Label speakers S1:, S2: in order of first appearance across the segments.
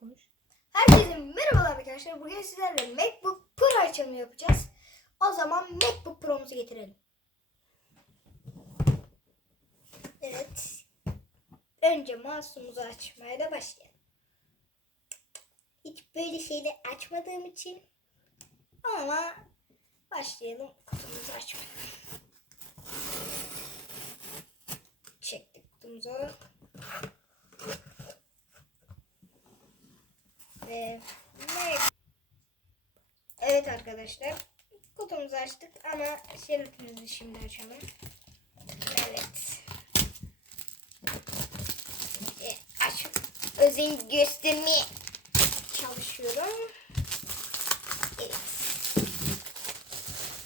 S1: Konuş.
S2: Herkese merhabalar arkadaşlar. Bugün sizlerle MacBook Pro açılımı yapacağız. O zaman MacBook Pro'muzu getirelim. Evet. Önce mouse'umuzu açmaya da başlayalım. Hiç böyle şeyleri açmadığım için ama başlayalım kutumuzu açmaya. Çektik kutumuzu. Ve ne? Evet arkadaşlar. Kutumuzu açtık ama şeritimizi şimdi açalım. Evet. E, aç. Özen göstermeye çalışıyorum. Evet.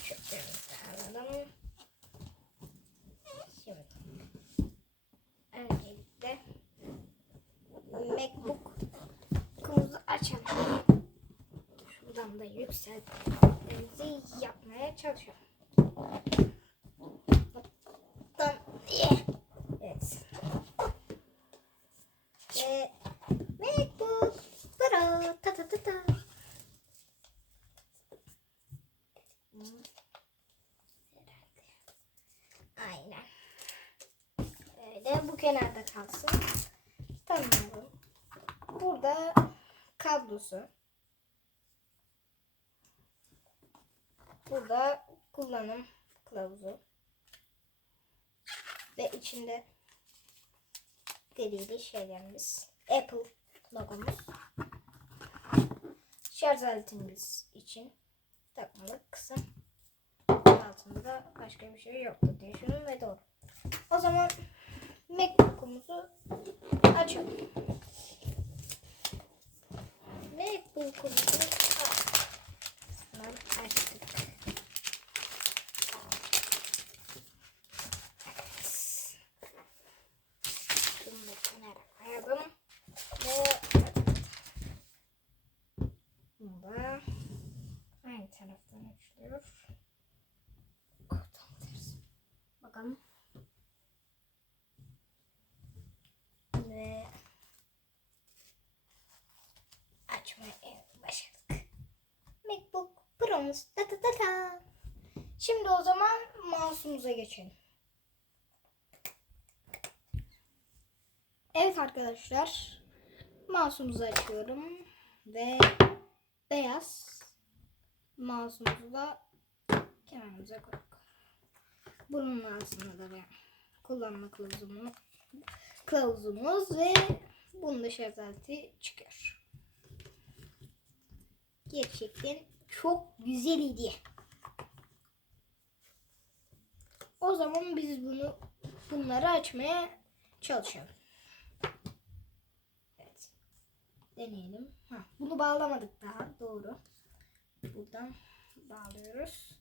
S2: Çöplerimizi alalım. Şimdi. Öncelikle MacBook kumuzu açalım. Şuradan da yükseltmemizi yapmaya yeah. Evet. Ve MacBook Pro ta ta ta ta. Aynen. Öyle bu kenarda kalsın. Tamam. Burada kablosu. Burada kullanım kılavuzu. Ve içinde derili şeylerimiz. Apple logomuz. Şarj aletimiz için takmalık kısım. Altında başka bir şey yoktu diye düşünün ve doğru. O zaman MacBook'umuzu açalım. MacBook'umuzu Tamam, açtık. Şunu da kenara koyalım. Ve bunu da aynı taraftan açılıyor. Oradan ters. Bakalım. Ve açmayı başardık. MacBook Pro'muz. Ta ta ta ta. Şimdi o zaman mouse'umuza geçelim. Evet arkadaşlar. Mouse'umuzu açıyorum. Ve beyaz mouse'umuzu da kenarımıza koyduk. Bunun altında da ben kullanma kılavuzumuz, kılavuzumuz ve bunun da şarj aleti çıkıyor. Gerçekten çok güzel idi. O zaman biz bunu bunları açmaya çalışalım. Evet. Deneyelim. Ha, bunu bağlamadık daha. Doğru. Buradan bağlıyoruz.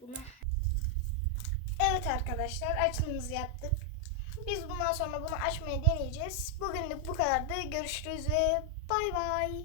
S2: Bunu Evet arkadaşlar açılımımızı yaptık. Biz bundan sonra bunu açmaya deneyeceğiz. Bugünlük bu kadardı. Görüşürüz ve bay bay.